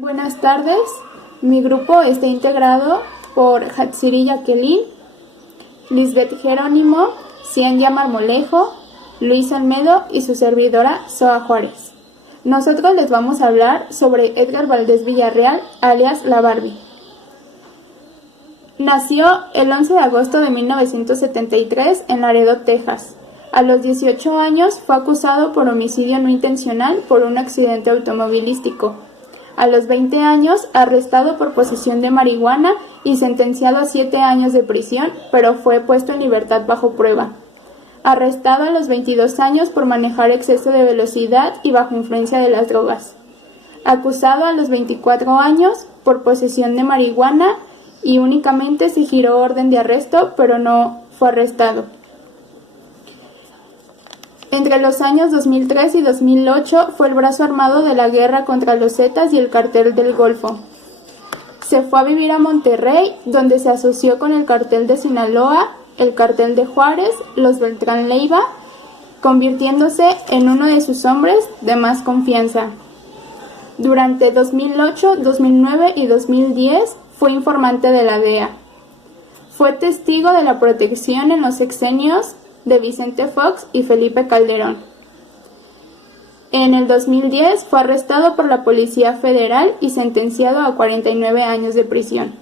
Buenas tardes, mi grupo está integrado por Hatsiri Jacqueline, Lisbeth Jerónimo, Cianya Marmolejo, Luis Almedo y su servidora Soa Juárez. Nosotros les vamos a hablar sobre Edgar Valdés Villarreal, alias La Barbie. Nació el 11 de agosto de 1973 en Laredo, Texas. A los 18 años fue acusado por homicidio no intencional por un accidente automovilístico. A los 20 años, arrestado por posesión de marihuana y sentenciado a 7 años de prisión, pero fue puesto en libertad bajo prueba. Arrestado a los 22 años por manejar exceso de velocidad y bajo influencia de las drogas. Acusado a los 24 años por posesión de marihuana y únicamente se giró orden de arresto, pero no fue arrestado. Entre los años 2003 y 2008 fue el brazo armado de la guerra contra los Zetas y el Cartel del Golfo. Se fue a vivir a Monterrey, donde se asoció con el Cartel de Sinaloa, el Cartel de Juárez, los Beltrán Leiva, convirtiéndose en uno de sus hombres de más confianza. Durante 2008, 2009 y 2010 fue informante de la DEA. Fue testigo de la protección en los sexenios de Vicente Fox y Felipe Calderón. En el 2010 fue arrestado por la Policía Federal y sentenciado a 49 años de prisión.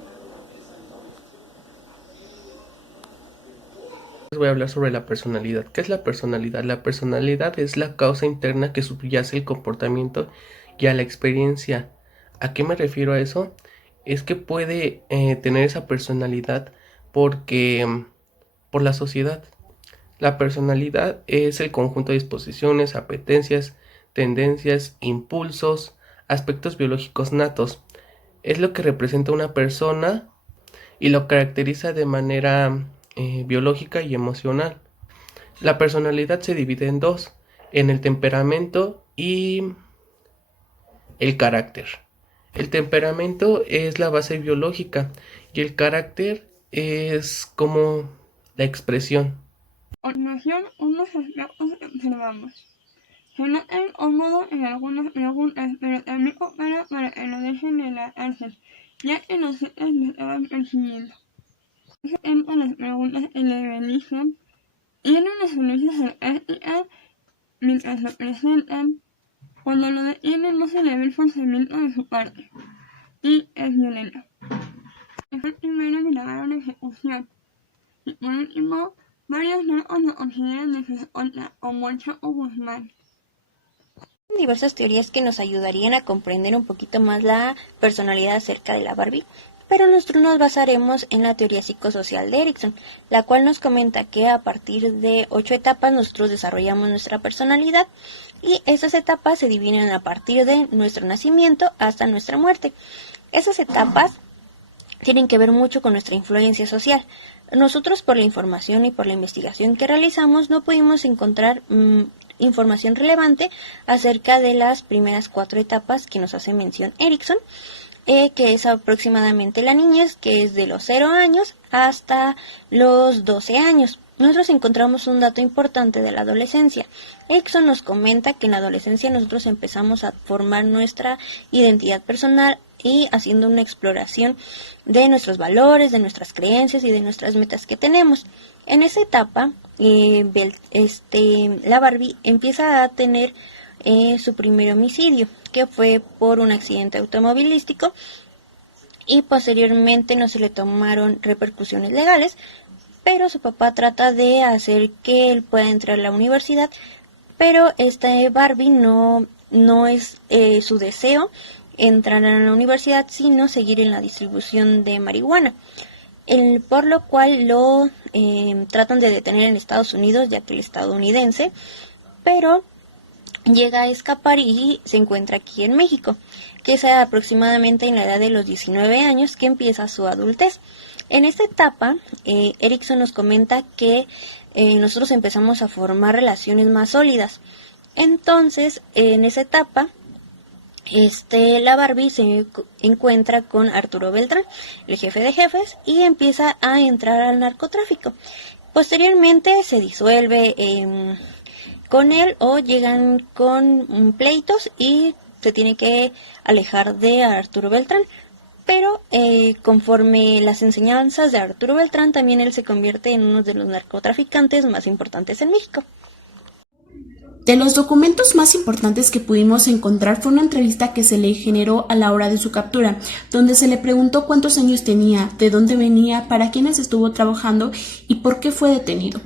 Les voy a hablar sobre la personalidad. ¿Qué es la personalidad? La personalidad es la causa interna que subyace el comportamiento y a la experiencia. ¿A qué me refiero a eso? Es que puede tener esa personalidad por la sociedad. La personalidad es el conjunto de disposiciones, apetencias, tendencias, impulsos, aspectos biológicos natos. Es lo que representa una persona y lo caracteriza de manera biológica y emocional. La personalidad se divide en dos, en el temperamento y el carácter. El temperamento es la base biológica y el carácter es como la expresión. A continuación, unos aspectos que observamos. Se nota incómodo en algunas preguntas, pero también opera para que no dejen de hacerse, ya que nosotros lo estaban persiguiendo. Ese tiempo las preguntas que le realizan tiene una sonrisa sarcástica mientras lo presentan. Cuando lo detienen no se le ve el forzamiento de su parte, y es violento. Fue el primero que grabaron ejecución, y por último, varios narcos lo consideran de sus contra, como el Chapo Guzmán. Diversas teorías que nos ayudarían a comprender un poquito más la personalidad acerca de la Barbie, pero nosotros nos basaremos en la teoría psicosocial de Erikson, la cual nos comenta que a partir de 8 etapas nosotros desarrollamos nuestra personalidad y esas etapas se dividen a partir de nuestro nacimiento hasta nuestra muerte. Esas etapas tienen que ver mucho con nuestra influencia social. Nosotros, por la información y por la investigación que realizamos, no pudimos encontrar información relevante acerca de las primeras 4 etapas que nos hace mención Erikson, que es aproximadamente la niñez, que es de los 0 años hasta los 12 años. Nosotros encontramos un dato importante de la adolescencia. Erikson nos comenta que en la adolescencia nosotros empezamos a formar nuestra identidad personal y haciendo una exploración de nuestros valores, de nuestras creencias y de nuestras metas que tenemos. En esa etapa, la Barbie empieza a tener su primer homicidio, que fue por un accidente automovilístico, y posteriormente no se le tomaron repercusiones legales, pero su papá trata de hacer que él pueda entrar a la universidad, pero esta Barbie no es su deseo entrar a la universidad, sino seguir en la distribución de marihuana, por lo cual lo tratan de detener en Estados Unidos, ya que él es estadounidense, pero llega a escapar y se encuentra aquí en México, que es aproximadamente en la edad de los 19 años que empieza su adultez. En esta etapa, Erikson nos comenta que nosotros empezamos a formar relaciones más sólidas. Entonces, en esa etapa, la Barbie se encuentra con Arturo Beltrán, el jefe de jefes, y empieza a entrar al narcotráfico. Posteriormente se disuelve con él o llegan con pleitos y se tiene que alejar de Arturo Beltrán. Pero conforme las enseñanzas de Arturo Beltrán, también él se convierte en uno de los narcotraficantes más importantes en México. De los documentos más importantes que pudimos encontrar fue una entrevista que se le generó a la hora de su captura, donde se le preguntó cuántos años tenía, de dónde venía, para quiénes estuvo trabajando y por qué fue detenido.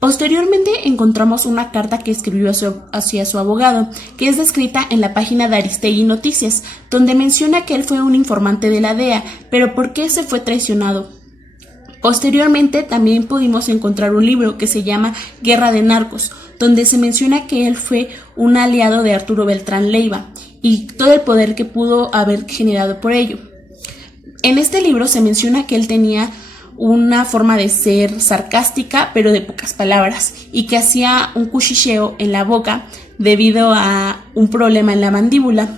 Posteriormente encontramos una carta que escribió hacia su abogado, que es descrita en la página de Aristegui Noticias, donde menciona que él fue un informante de la DEA, pero ¿por qué se fue traicionado? Posteriormente también pudimos encontrar un libro que se llama Guerra de Narcos, donde se menciona que él fue un aliado de Arturo Beltrán Leiva y todo el poder que pudo haber generado por ello. En este libro se menciona que él tenía una forma de ser sarcástica, pero de pocas palabras, y que hacía un cuchicheo en la boca debido a un problema en la mandíbula.